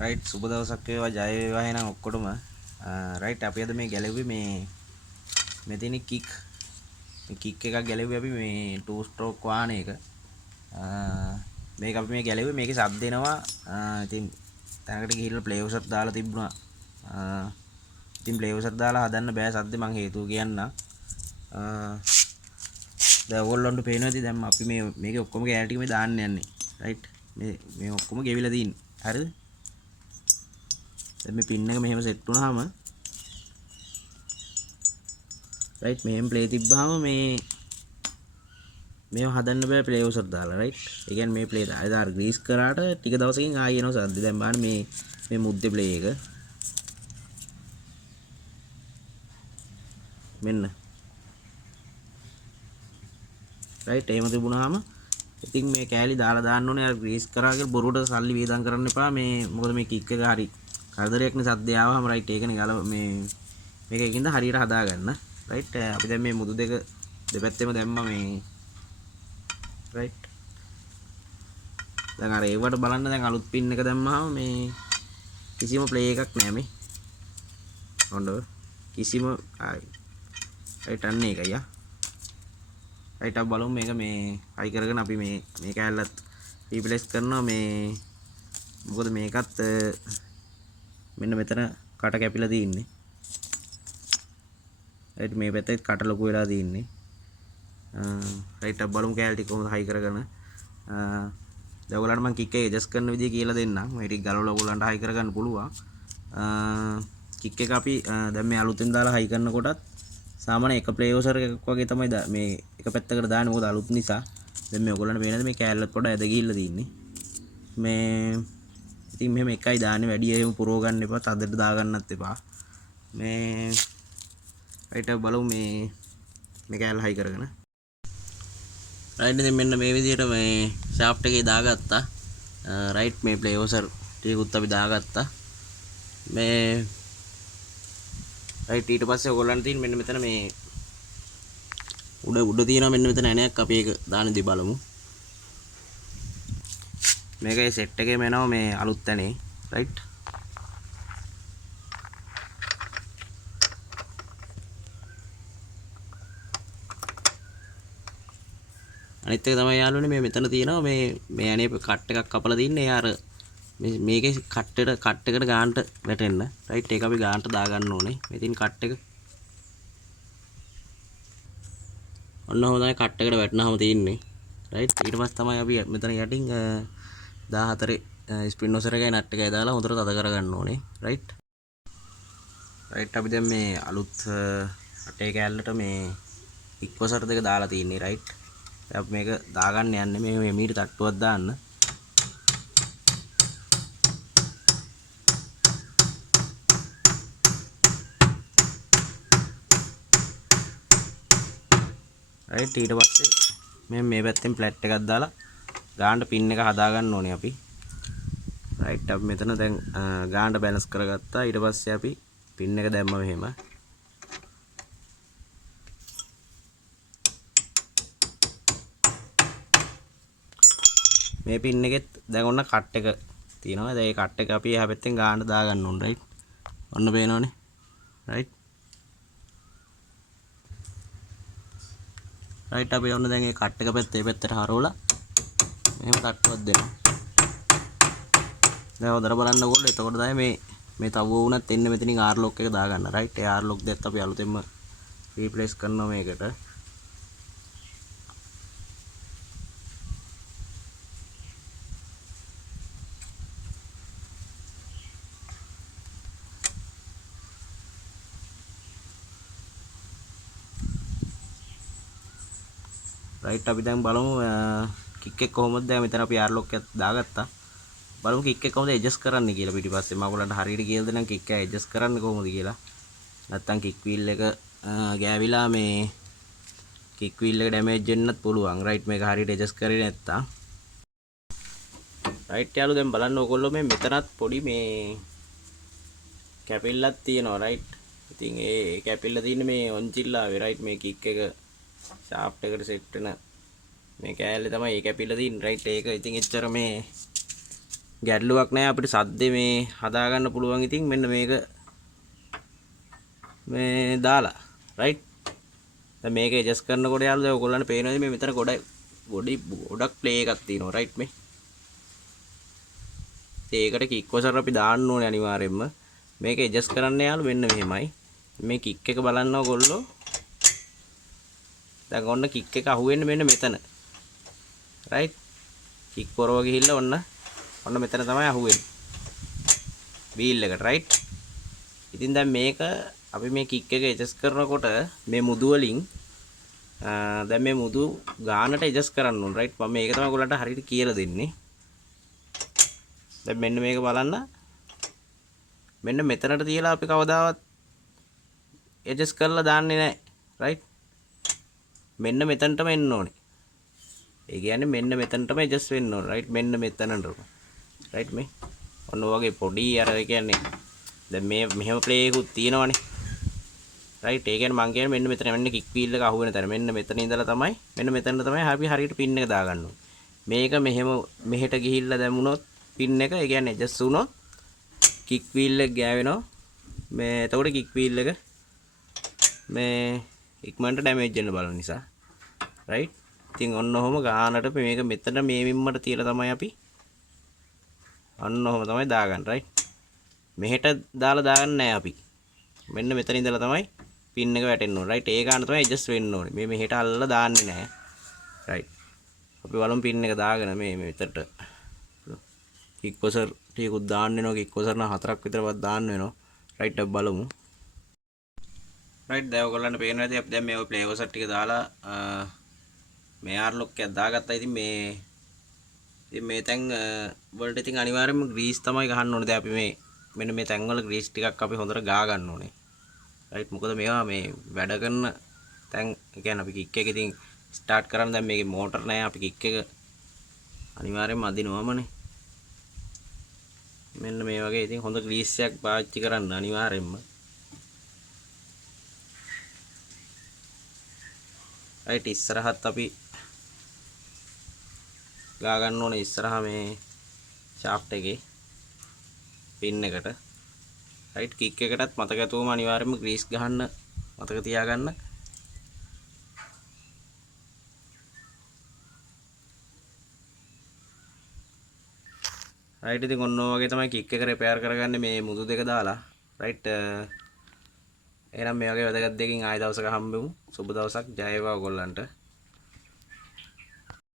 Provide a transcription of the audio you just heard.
Right සුබ දවසක් වේවා ජය වේවා එහෙනම් ඔක්කොටම රයිට් අපි අද මේ ගැලෙව්වේ මේ තියෙන කික් එකක් ගැලෙව්වේ අපි මේ 2 ස්ට්‍රෝක් වාහනයක මේක අපි මේ ගැලෙව්වේ මේකේ සද්ද එනවා ඉතින් තැනකට ගිහිල්ලා ප්ලේ එකක් දාලා තිබුණා ඉතින් ප්ලේ එකක් දාලා හදන්න බෑ සද්ද මං හේතුව කියන්නම් දැන් ඕගොල්ලන්ට පේනවා ඇති දැන් අපි මේකේ ඔක්කොම කැලේ ටික මේ දාන්න යන්නේ රයිට් මේ ඔක්කොම ගෙවිලා තින්නේ හරිද දැන් මේ පින් එක මෙහෙම සෙට් වුණාම රයිට් මෙහෙම ප්ලේ තිබ්බාම මේව හදන්න බෑ ප්ලේ උසට දාලා රයිට් ඒ කියන්නේ මේ ප්ලේ දාලා ග්‍රීස් කරාට ටික දවසකින් ආයෙ එනවා සද්ද දැන් බලන්න මේ මුද්දේ ප්ලේ එක මෙන්න රයිට් එහෙම තිබුණාම ඉතින් මේ කෑලි දාලා දාන්න ඕනේ අර ග්‍රීස් කරා කියලා බොරුවට සල්ලි වේදම් කරන්න එපා මේ මොකද මේ කික් එක හරි කරදරයක්නේ සද්දය ආවම රයිට් ඒකනේ ගල මේක එකින්ද හරියට හදා ගන්න රයිට් අපි දැන් මේ මුදු දෙක දෙපැත්තෙම දැම්මා මේ රයිට් දැන් අර ඒවට බලන්න දැන් අලුත් පින් එක දැම්මහම මේ කිසිම ප්ලේ එකක් නැහැ මේ හොඳව කිසිම රයිට් අන්න ඒකයි රයිට් අපි බලමු මේක මේ හයි කරගෙන අපි මේ කැලලත් රීප්ලේස් කරනවා මේ මොකද මේකත් මෙන්න මෙතන කට කැපිලා තියෙන්නේ රයිට් මේ පැත්තේ කට ලොකු වෙලා තියෙන්නේ රයිට් අපි බලමු කැලේ ටික කොහොමද හයි කරගෙන දැන් ඔයගලන්ට මම කික් එක ඇඩ්ජස්ට් කරන විදිය කියලා දෙන්නම් මේ ටික ගලවලා ඔයගලන්ට හයි කරගන්න පුළුවන් කික් එක අපි දැන් මේ අලුතෙන් දාලා හයි කරනකොටත් සාමාන්‍ය එක ප්ලේයෝසර් එකක් වගේ තමයි මේ එක පැත්තකට දාන්නේ මොකද අලුත් නිසා දැන් මේ ඔයගලන්ට පේනද මේ කැලලත් පොඩ ඇද ගිහිල්ලා තින්නේ මේ ඉතින් මෙහෙම එකයි දාන්නේ වැඩි එහෙම පුරව ගන්න එපා තදට දා ගන්නත් එපා මේ රයිට් බලමු මේ කැලල හයි කරගෙන රයිට් ඉතින් මෙන්න මේ විදිහට මේ ෂාෆ්ට් එකේ දාගත්තා රයිට් මේ ප්ලේයෝසර් ටිකකුත් අපි දාගත්තා මේ රයිට් ඊට පස්සේ ඔයගොල්ලන්ට තියෙන මෙන්න මෙතන මේ උඩ තියෙනවා මෙන්න මෙතන ඇණයක් අපි ඒක දාන්නදී බලමු මේකේ සෙට් එකේම එනවා මේ අලුත් ඇණේ රයිට් අනිත් එක තමයි යාළුවනේ මේ මෙතන තියෙනවා මේ ඇණේ කට් එකක් කපලා තින්නේ අර මේකේ කට් එකට ගානට වැටෙන්න රයිට් ඒක අපි ගානට දා ගන්න ඕනේ මේ තියෙන කට් එක ඔන්න ඔහොම තමයි කට් එකට වැටෙනවම තියෙන්නේ රයිට් ඊට පස්සේ තමයි අපි මෙතන යටින් 14 ස්ප්‍රින් නොසර් එකයි නට් එකයි දාලා හොඳට තද කරගන්න ඕනේ රයිට් අපි දැන් මේ අලුත් අටේ කැලලට මේ ඉක්වසර් දෙක දාලා තියෙන්නේ රයිට් අපි මේක දාගන්න යන්නේ මේ මීට තට්ටුවක් දාන්න රයිට් ඊට පස්සේ මේ පැත්තෙන් ෆ්ලැට් එකක් දාලා ගානට පින් එක හදා ගන්න ඕනේ අපි රයිට් අපි මෙතන දැන් ගානට බැලන්ස් කරගත්තා ඊට පස්සේ අපි පින් එක දැම්ම මෙහෙම මේ පින් එකෙත් දැන් ඔන්න කට් එක තියෙනවා දැන් මේ කට් එක අපි එහා පැත්තෙන් ගානට දා ගන්න ඕනේ රයිට් ඔන්න පේනවනේ රයිට් රයිට් අපි ඔන්න දැන් මේ කට් එක පැත්තේ පැත්තට හරවලා මෙහෙම තට්ටුවක් දෙනවා දැන් හොදට බලන්න ඕගොල්ලෝ එතකොට තමයි මේ තව වුණත් එන්න මෙතනින් ආර් ලොක් එක දාගන්න රයිට් ඒ ආර් ලොක් දෙත් අපි අලුතෙන්ම රීප්ලේස් කරනවා මේකට රයිට් අපි දැන් බලමු කික් එක කොහොමද දැන් මෙතන අපි ආර් ලොක් එක දාගත්තා බලමු කික් එක කොහොමද ඇඩ්ජස්ට් කරන්න කියලා පිටිපස්සේ මම ඔයගලන්ට හරියට කියලා දෙන්නම් කික් එක ඇඩ්ජස්ට් කරන්න කොහොමද කියලා නැත්තම් කික් වීල් එක ගෑවිලා මේ කික් වීල් එක ඩැමේජ් වෙන්නත් පුළුවන් රයිට් මේක හරියට ඇඩ්ජස්ට් කරේ නැත්තම් රයිට් යාළුවෝ දැන් බලන්න ඔයගොල්ලෝ මේ මෙතනත් පොඩි මේ කැපිල්ලක් තියෙනවා රයිට් ඉතින් ඒ කැපිල්ල තියෙන්නේ මේ ඔන්චිල්ලාවේ රයිට් මේ කික් එක ෂාෆ්ට් එකට සෙට් වෙන මේ කෑල්ලේ තමයි ඒක ඇපිලා තියෙන්නේ රයිට්. ඒක ඉතින් එච්චර මේ ගැටලුවක් නෑ අපිට සද්දේ මේ හදාගන්න පුළුවන්. ඉතින් මෙන්න මේක මේ දාලා රයිට්. දැන් මේක ඇඩ්ජස්ට් කරනකොට යාළුවෝ දැන් ඔයගොල්ලන්ට පේනවාද මේ මෙතන ගොඩක් ප්ලේ එකක් තියෙනවා රයිට් මේ. ඒකට කික් වසර් අපි දාන්න ඕනේ අනිවාර්යයෙන්ම. මේක ඇඩ්ජස්ට් කරන්න යාළුවෝ මෙන්න මෙහෙමයි. මේ කික් එක බලන්න ඔයගොල්ලෝ. දැන් ඔන්න කික් එක අහුවෙන්නේ මෙන්න මෙතන. රයිට්. කික් පොරව ගිහිල්ලා ඔන්න මෙතන තමයි අහුවෙන්නේ. වීල් එකට රයිට්. ඉතින් දැන් මේක අපි මේ කික් එක ඇඩ්ජස්ට් කරනකොට මේ මුදු වලින් දැන් මේ මුදු ගානට ඇඩ්ජස්ට් කරන්න ඕන රයිට්. මම මේක තමයි ඔයගොල්ලන්ට හරියට කියලා දෙන්නේ. දැන් මෙන්න මේක බලන්න. මෙන්න මෙතනට තියලා අපි කවදාවත් ඇඩ්ජස්ට් කරලා දාන්නේ නැහැ රයිට්. මෙන්න මෙතනටම එන්න ඕනේ. ඒ කියන්නේ මෙන්න මෙතනටම ඇඩ්ජස්ට් වෙන්න ඕනේ රයිට්. මෙන්න මෙතනට රයිට් මේ ඔන්න ඔයගේ පොඩි අර කියන්නේ දැන් මේ මෙහෙම ප්ලේ එකකුත් තියෙනවනේ රයිට්. ඒ කියන්නේ මං කියන්නේ මෙන්න මෙතන මෙන්න කික් වීල් එක අහුවෙන තැන මෙන්න මෙතන ඉඳලා තමයි මෙන්න මෙතනට තමයි අපි හරියට පින් එක දාගන්න ඕනේ. මේක මෙහෙට ගිහිල්ලා දැමුණොත් පින් එක ඒ කියන්නේ ඇඩ්ජස්ට් වුණොත් කික් වීල් එක ගෑවෙනවා. මේ එතකොට කික් වීල් එක මේ ඉක්මනට ඩැමේජ් වෙන්න බලන නිසා රයිට්. ඉතින් ඔන්න ඔහොම ගානට මේක මෙතන මේ මිම්මට තියලා තමයි අපි ඔන්න ඔහොම තමයි දාගන්න රයිට්. මෙහෙට දාලා දාගන්න නෑ අපි. මෙන්න මෙතන ඉඳලා තමයි පින් එක වැටෙන්න ඕනේ රයිට්. ඒ ගාන තමයි ඇඩ්ජස්ට් වෙන්න ඕනේ. මේ මෙහෙට අල්ලලා දාන්නේ නෑ රයිට්. අපි බලමු පින් එක දාගෙන මේ මෙතනට කික් වසර් ටිකකුත් දාන්න වෙනවා. කික් වසර් නම් 4ක් විතරවත් දාන්න වෙනවා රයිට්. අපි බලමු රයිට්. දැන් ඔයගොල්ලන්ට පේනවා ඇති අපි දැන් මේ ප්ලේ වසර් ටික දාලා මේ ආර් ලොක් එකක් දාගත්තා. ඉතින් මේ තැන් වලට ඉතින් අනිවාර්යයෙන්ම ග්‍රීස් තමයි ගහන්න ඕනේ. දැන් අපි මෙන්න මේ තැන් වල ග්‍රීස් ටිකක් අපි හොඳට ගා ගන්න ඕනේ රයිට්. මොකද මේවා මේ වැඩ කරන තැන් කියන්නේ අපි කික් එක ඉතින් ස්ටාර්ට් කරන්න දැන් මේකේ මෝටර් නැහැ. අපි කික් එක අනිවාර්යයෙන්ම අදිනවමනේ. මෙන්න මේ වගේ ඉතින් හොඳ ග්‍රීස් එකක් පාවිච්චි කරන්න අනිවාර්යයෙන්ම රයිට්. ඉස්සරහත් අපි ගා ගන්න ඕනේ ඉස්සරහා මේ ෂාෆ්ට් එකේ පින් එකට රයිට්. කික් එකටත් මතක ඇතුවම අනිවාර්යයෙන්ම ග්‍රීස් ගහන්න මතක තියාගන්න. රයිට්. ඉතින් ඔන්න ඔය වගේ තමයි කික් එක රිපෙයාර් කරගන්නේ මේ මුදු දෙක දාලා රයිට්. එහෙනම් මේ වගේ වැදගත් දෙකකින් ආයෙ දවසක හම්බෙමු. සුබ දවසක්. ජය වේවා ඔයගොල්ලන්ට.